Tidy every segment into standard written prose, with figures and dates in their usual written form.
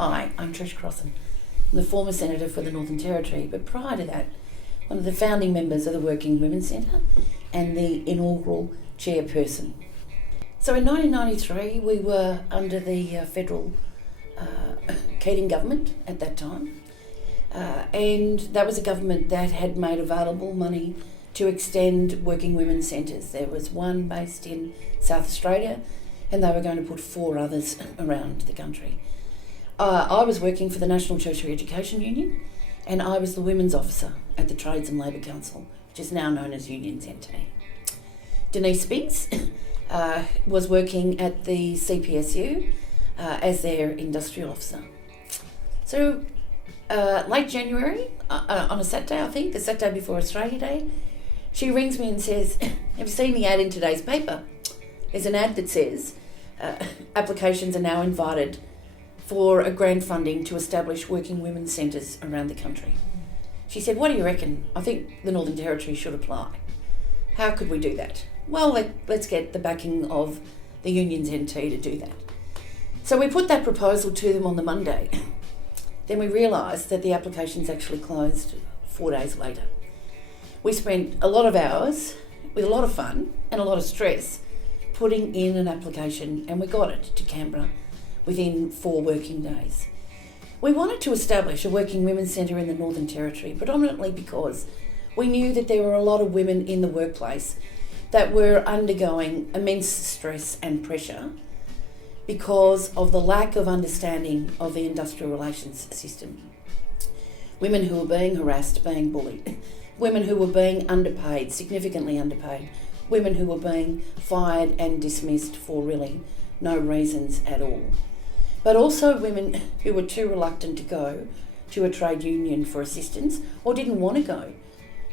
Hi, I'm Trish Crossin. I'm the former Senator for the Northern Territory, but prior to that, one of the founding members of the Working Women's Centre and the inaugural chairperson. So in 1993, we were under the federal Keating government at that time, and that was a government that had made available money to extend working women's centres. There was one based in South Australia, and they were going to put 4 others around the country. I was working for the National Tertiary Education Union, and I was the women's officer at the Trades and Labour Council, which is now known as Unions NT. Denise Spinks was working at the CPSU as their industrial officer. So late January, on a Saturday, I think, the Saturday before Australia Day, she rings me and says, have you seen the ad in today's paper? There's an ad that says applications are now invited for a grant funding to establish working women's centres around the country. She said, what do you reckon? I think the Northern Territory should apply. How could we do that? Well, let's get the backing of the Unions NT to do that. So we put that proposal to them on the Monday. Then we realised that the applications actually closed 4 days later. We spent a lot of hours with a lot of fun and a lot of stress putting in an application, and we got it to Canberra within 4 working days. We wanted to establish a working women's centre in the Northern Territory, predominantly because we knew that there were a lot of women in the workplace that were undergoing immense stress and pressure because of the lack of understanding of the industrial relations system. Women who were being harassed, being bullied, women who were being underpaid, significantly underpaid, women who were being fired and dismissed for really no reasons at all. But also women who were too reluctant to go to a trade union for assistance or didn't want to go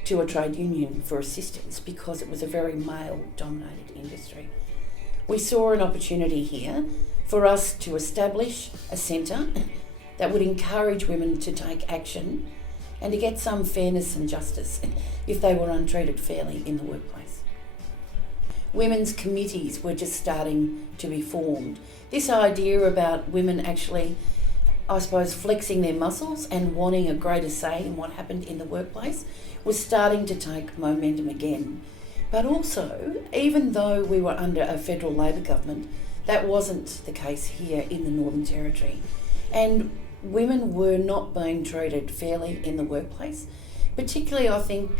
to a trade union for assistance because it was a very male-dominated industry. We saw an opportunity here for us to establish a centre that would encourage women to take action and to get some fairness and justice if they were untreated fairly in the workplace. Women's committees were just starting to be formed. This idea about women actually, I suppose, flexing their muscles and wanting a greater say in what happened in the workplace was starting to take momentum again. But also, even though we were under a federal Labor government, that wasn't the case here in the Northern Territory. And women were not being treated fairly in the workplace, particularly, I think,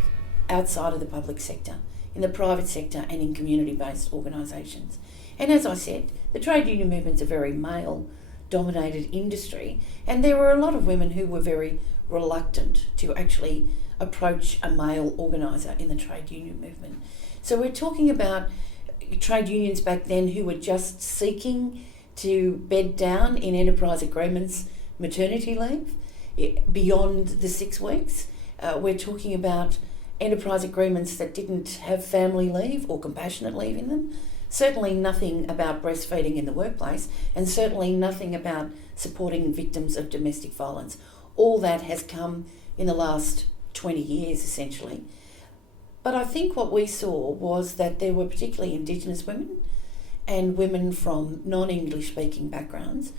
outside of the public sector, in the private sector and in community-based organisations. And as I said, the trade union movement's a very male-dominated industry, and there were a lot of women who were very reluctant to actually approach a male organiser in the trade union movement. So we're talking about trade unions back then who were just seeking to bed down in enterprise agreements maternity leave beyond the 6 weeks. We're talking about enterprise agreements that didn't have family leave or compassionate leave in them. Certainly nothing about breastfeeding in the workplace, and certainly nothing about supporting victims of domestic violence. All that has come in the last 20 years, essentially. But I think what we saw was that there were particularly Indigenous women and women from non-English speaking backgrounds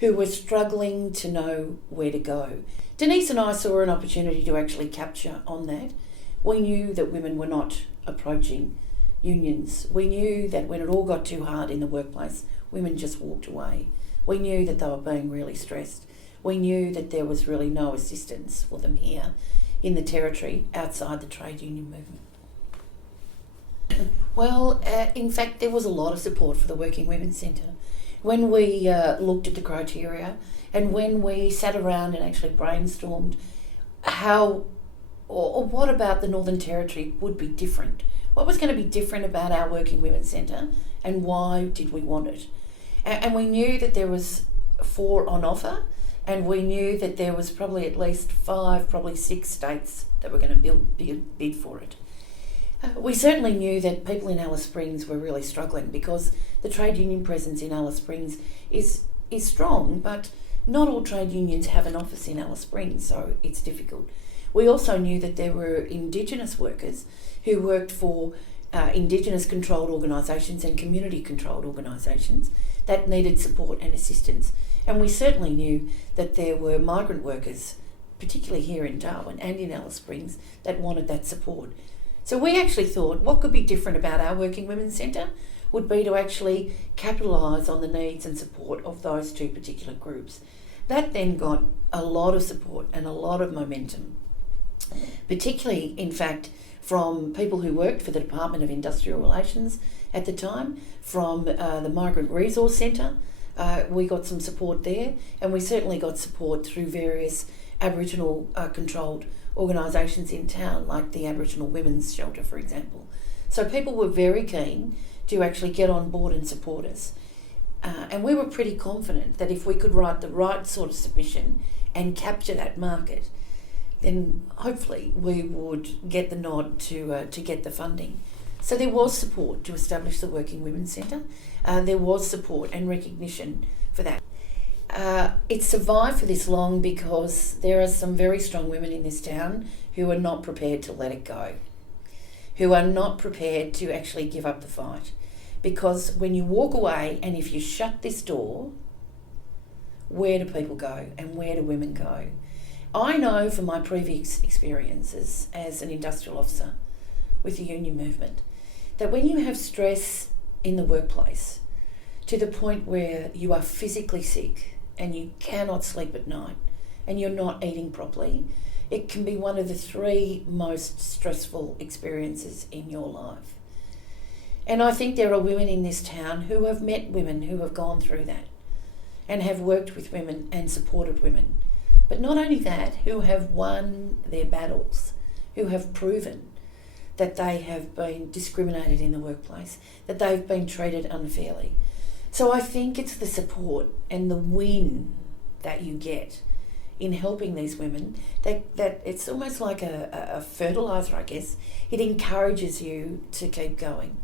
who were struggling to know where to go. Denise and I saw an opportunity to actually capture on that. We knew that women were not approaching unions. We knew that when it all got too hard in the workplace, women just walked away. We knew that they were being really stressed. We knew that there was really no assistance for them here in the Territory outside the trade union movement. Well, in fact, there was a lot of support for the Working Women's Centre. When we looked at the criteria and when we sat around and actually brainstormed how or what about the Northern Territory would be different? What was going to be different about our Working Women's Centre, and why did we want it? And we knew that there was 4 on offer, and we knew that there was probably at least 5, probably 6 states that were going to bid for it. We certainly knew that people in Alice Springs were really struggling because the trade union presence in Alice Springs is strong, but not all trade unions have an office in Alice Springs, so it's difficult. We also knew that there were Indigenous workers who worked for Indigenous controlled organisations and community controlled organisations that needed support and assistance. And we certainly knew that there were migrant workers, particularly here in Darwin and in Alice Springs, that wanted that support. So we actually thought what could be different about our Working Women's Centre would be to actually capitalise on the needs and support of those two particular groups. That then got a lot of support and a lot of momentum, particularly, in fact, from people who worked for the Department of Industrial Relations at the time, from the Migrant Resource Centre. We got some support there, and we certainly got support through various Aboriginal controlled organisations in town, like the Aboriginal Women's Shelter, for example. So people were very keen to actually get on board and support us. And we were pretty confident that if we could write the right sort of submission and capture that market, then hopefully we would get the nod to get the funding. So there was support to establish the Working Women's Centre. There was support and recognition for that. It survived for this long because there are some very strong women in this town who are not prepared to let it go, who are not prepared to actually give up the fight. Because when you walk away and if you shut this door, where do people go and where do women go? I know from my previous experiences as an industrial officer with the union movement that when you have stress in the workplace to the point where you are physically sick and you cannot sleep at night and you're not eating properly, it can be one of the 3 most stressful experiences in your life. And I think there are women in this town who have met women who have gone through that and have worked with women and supported women. But not only that, who have won their battles, who have proven that they have been discriminated in the workplace, that they've been treated unfairly. So I think it's the support and the win that you get in helping these women that it's almost like a fertiliser, I guess. It encourages you to keep going.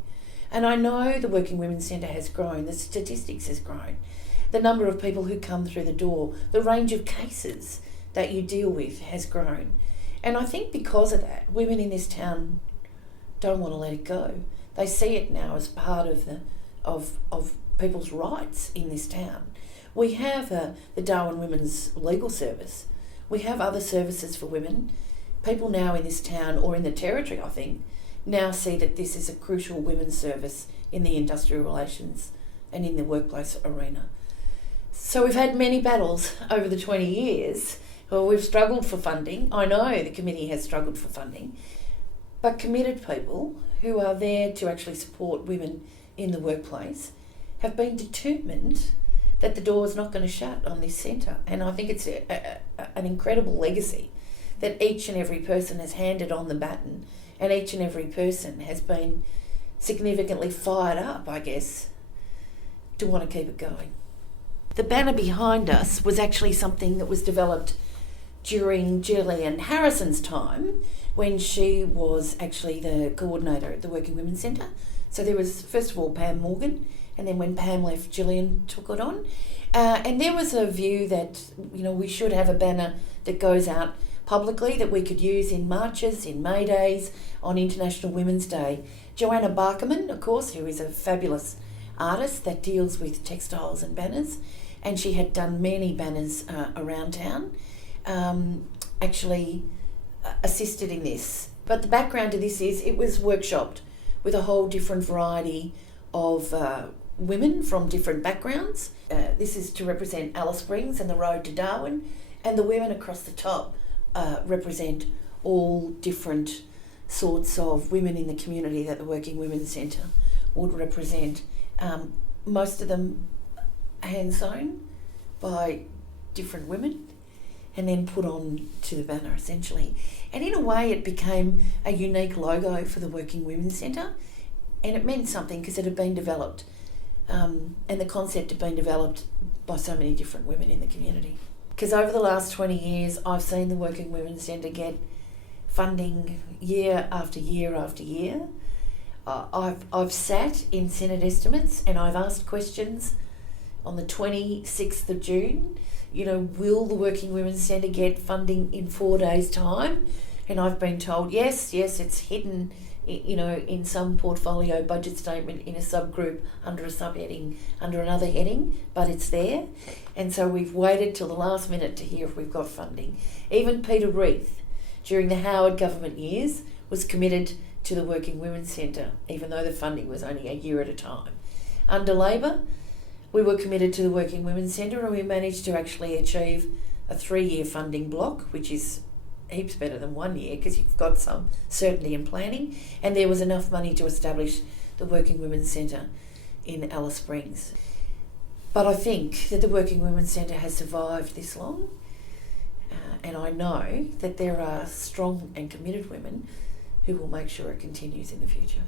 And I know the Working Women's Centre has grown, the statistics has grown, the number of people who come through the door, the range of cases that you deal with has grown. And I think because of that, women in this town don't want to let it go. They see it now as part of of people's rights in this town. We have the Darwin Women's Legal Service. We have other services for women. People now in this town, or in the Territory, I think, now see that this is a crucial women's service in the industrial relations and in the workplace arena. So we've had many battles over the 20 years. Well, we've struggled for funding. I know the committee has struggled for funding, but committed people who are there to actually support women in the workplace have been determined that the door is not going to shut on this centre. And I think it's an incredible legacy that each and every person has handed on the baton, and each and every person has been significantly fired up, I guess, to want to keep it going. The banner behind us was actually something that was developed during Gillian Harrison's time, when she was actually the coordinator at the Working Women's Centre. So there was, first of all, Pam Morgan, and then when Pam left, Gillian took it on. And there was a view that, we should have a banner that goes out publicly that we could use in marches, in May Days, on International Women's Day. Joanna Barkerman, of course, who is a fabulous artist that deals with textiles and banners, and she had done many banners around town, actually assisted in this. But the background to this is it was workshopped with a whole different variety of women from different backgrounds. This is to represent Alice Springs and the road to Darwin, and the women across the top represent all different sorts of women in the community that the Working Women's Centre would represent. Most of them hand sewn by different women and then put on to the banner essentially. And in a way it became a unique logo for the Working Women's Centre, and it meant something because it had been developed and the concept had been developed by so many different women in the community. Because over the last 20 years I've seen the Working Women's Centre get funding year after year after year. I've sat in Senate estimates and I've asked questions on the 26th of June, will the Working Women's Centre get funding in 4 days' time? And I've been told, yes, it's hidden in some portfolio budget statement in a subgroup under a subheading, under another heading, but it's there. And so we've waited till the last minute to hear if we've got funding. Even Peter Reith, during the Howard government years, was committed to the Working Women's Centre, even though the funding was only a year at a time. Under Labor, we were committed to the Working Women's Centre, and we managed to actually achieve a 3-year funding block, which is heaps better than 1 year because you've got some certainty in planning, and there was enough money to establish the Working Women's Centre in Alice Springs. But I think that the Working Women's Centre has survived this long, and I know that there are strong and committed women who will make sure it continues in the future.